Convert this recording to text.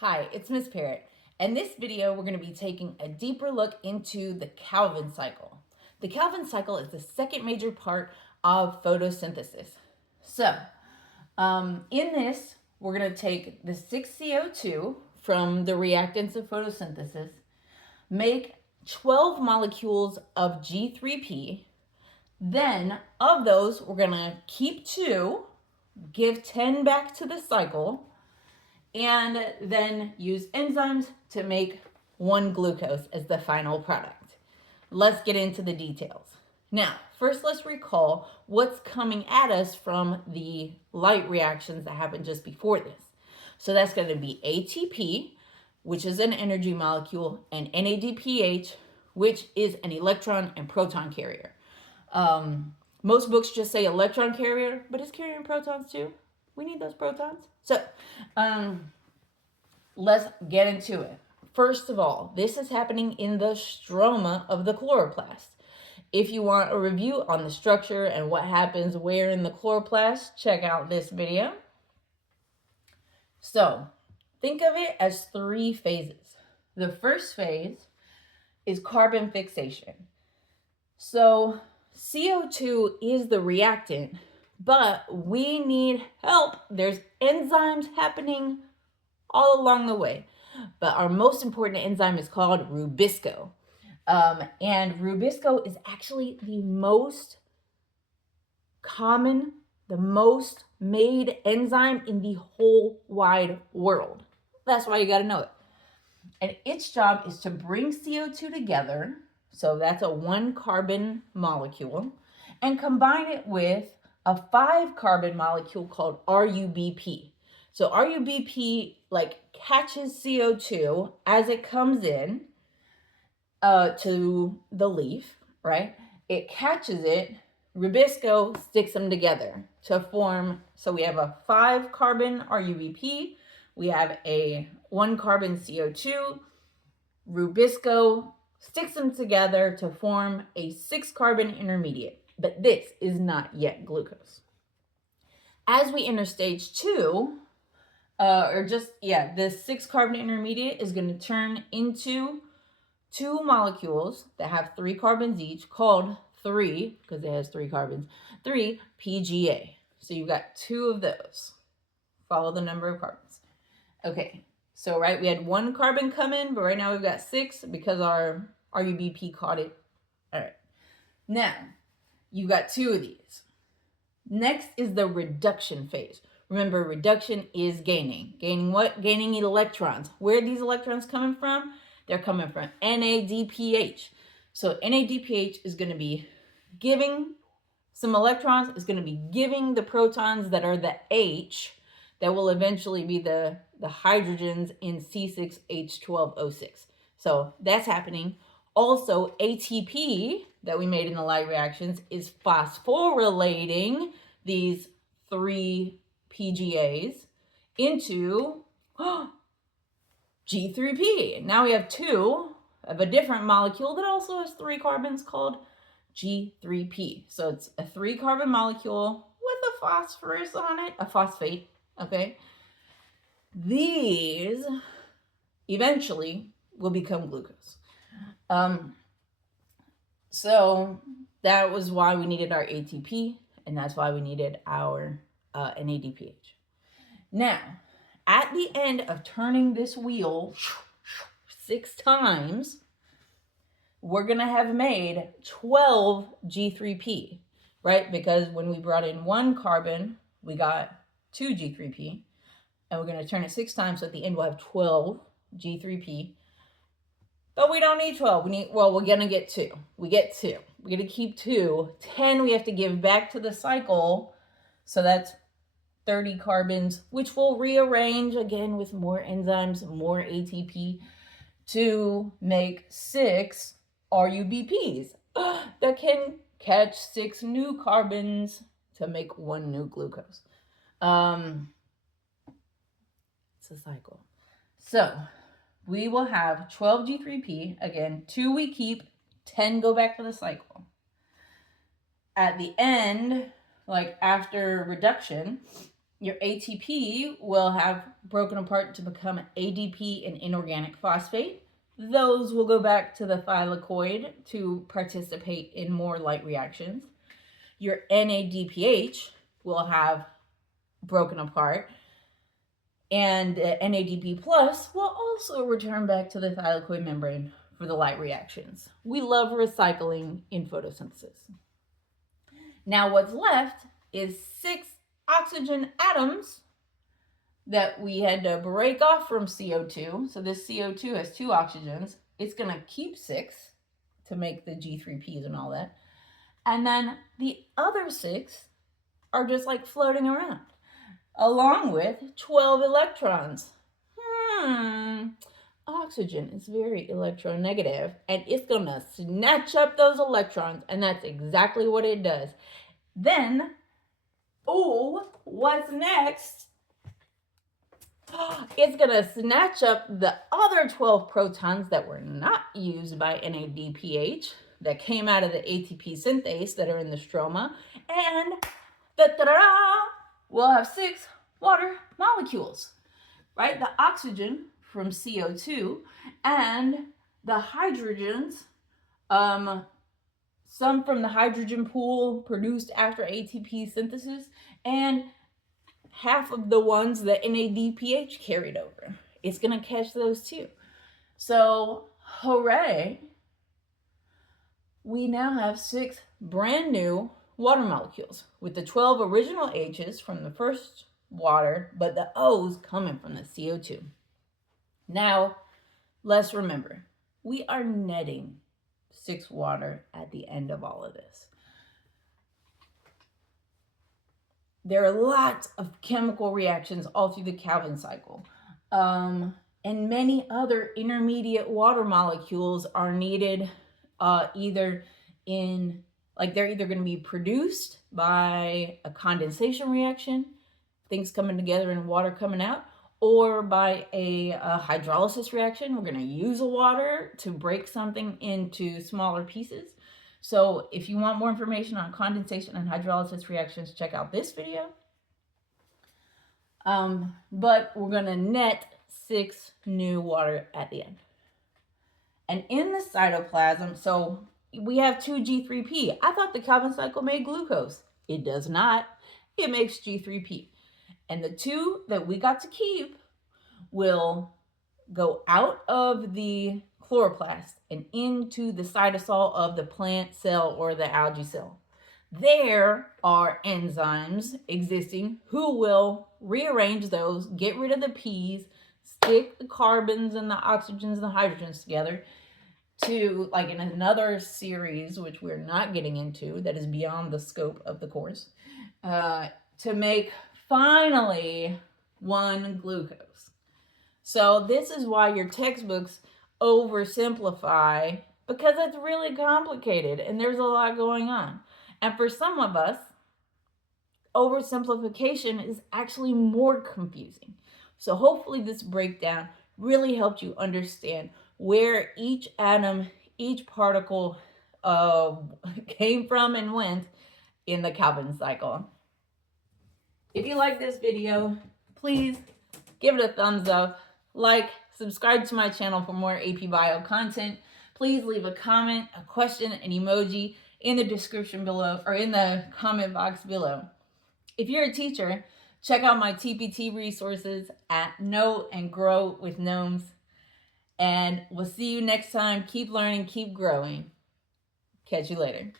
Hi, it's Miss Parrot. In this video, we're going to be taking a deeper look into the Calvin cycle. The Calvin cycle is the second major part of photosynthesis. So, in this, we're going to take the 6CO2 from the reactants of photosynthesis, make 12 molecules of G3P. Then, of those, we're going to keep 2, give 10 back to the cycle, and then use enzymes to make 1 glucose as the final product. Let's get into the details. Now, first let's recall what's coming at us from the light reactions that happened just before this. So that's going to be ATP, which is an energy molecule, and NADPH, which is an electron and proton carrier. Most books just say electron carrier, but it's carrying protons too. We need those protons. So, let's get into it. First of all, this is happening in the stroma of the chloroplast. If you want a review on the structure and what happens where in the chloroplast, check out this video. So, think of it as 3 phases. The first phase is carbon fixation. So, CO2 is the reactant, but we need help. There's enzymes happening all along the way. But our most important enzyme is called Rubisco. And Rubisco is actually the most common, the most made enzyme in the whole wide world. That's why you got to know it. And its job is to bring CO2 together, so that's a 1 carbon molecule, and combine it with a 5 carbon molecule called RUBP. So RUBP catches CO2 as it comes in to the leaf, right? It catches it, Rubisco sticks them together to form, so we have a 5 carbon RUBP, we have a 1 carbon CO2, Rubisco sticks them together to form a 6 carbon intermediate. But this is not yet glucose. As we enter stage 2, the 6 carbon intermediate is going to turn into 2 molecules that have 3 carbons each, called 3, because it has 3 carbons, 3 PGA. So you've got 2 of those. Follow the number of carbons. Okay, so we had 1 carbon come in, but right now we've got 6 because our RUBP caught it. All right, now you've got 2 of these. Next is the reduction phase. Remember, reduction is gaining. Gaining what? Gaining electrons. Where are these electrons coming from? They're coming from NADPH. So NADPH is going to be giving some electrons. It's going to be giving the protons that are the H that will eventually be the hydrogens in C6H12O6. So that's happening. Also, ATP that we made in the light reactions is phosphorylating these 3 PGAs into G3P. Now we have 2 of a different molecule that also has 3 carbons called G3P. So it's a 3 carbon molecule with a phosphorus on it, a phosphate, okay? These eventually will become glucose. So that was why we needed our ATP, and that's why we needed our NADPH. Now, at the end of turning this wheel 6 times, we're going to have made 12 G3P, right? Because when we brought in 1 carbon, we got 2 G3P, and we're going to turn it 6 times, so at the end we'll have 12 G3P. But we don't need 12. We're going to get 2. We get 2. We're going to keep 2. 10 we have to give back to the cycle, so that's 30 carbons, which we'll rearrange again with more enzymes, more ATP, to make 6 RUBPs that can catch 6 new carbons to make 1 new glucose. It's a cycle. So we will have 12 G3P, again, 2 we keep, 10 go back to the cycle. At the end, after reduction, Your ATP will have broken apart to become ADP and inorganic phosphate. Those will go back to the thylakoid to participate in more light reactions. Your NADPH will have broken apart, and NADP plus will also return back to the thylakoid membrane for the light reactions. We love recycling in photosynthesis. Now what's left is 6 oxygen atoms that we had to break off from CO2. So this CO2 has 2 oxygens. It's going to keep 6 to make the G3Ps and all that. And then the other 6 are just like floating around, along with 12 electrons. Oxygen is very electronegative, and it's going to snatch up those electrons, and that's exactly what it does. Then, what's next? It's going to snatch up the other 12 protons that were not used by NADPH that came out of the ATP synthase that are in the stroma, and we'll have 6 water molecules, right? The oxygen from CO2 and the hydrogens, some from the hydrogen pool produced after ATP synthesis, and half of the ones that NADPH carried over. It's going to catch those too. So, hooray! We now have 6 brand new water molecules with the 12 original H's from the first water, but the O's coming from the CO2. Now, let's remember, we are netting 6 water at the end of all of this. There are lots of chemical reactions all through the Calvin cycle. And many other intermediate water molecules are needed they're either going to be produced by a condensation reaction, things coming together and water coming out, or by a hydrolysis reaction. We're going to use the water to break something into smaller pieces. So if you want more information on condensation and hydrolysis reactions, check out this video. But we're going to net 6 new water at the end. And in the cytoplasm, so we have 2 G3P. I thought the Calvin cycle made glucose. It does not. It makes G3P. And the 2 that we got to keep will go out of the chloroplast and into the cytosol of the plant cell or the algae cell. There are enzymes existing who will rearrange those, get rid of the P's, stick the carbons and the oxygens and the hydrogens together to, like in another series, which we're not getting into, that is beyond the scope of the course, to make finally 1 glucose. So this is why your textbooks oversimplify, because it's really complicated and there's a lot going on. And for some of us, oversimplification is actually more confusing. So hopefully this breakdown really helped you understand where each atom, each particle came from and went in the Calvin cycle. If you like this video, please give it a thumbs up, like, subscribe to my channel for more AP Bio content. Please leave a comment, a question, an emoji in the description below or in the comment box below. If you're a teacher, check out my TPT resources at Know and Grow with Gnomes. And we'll see you next time. Keep learning, keep growing. Catch you later.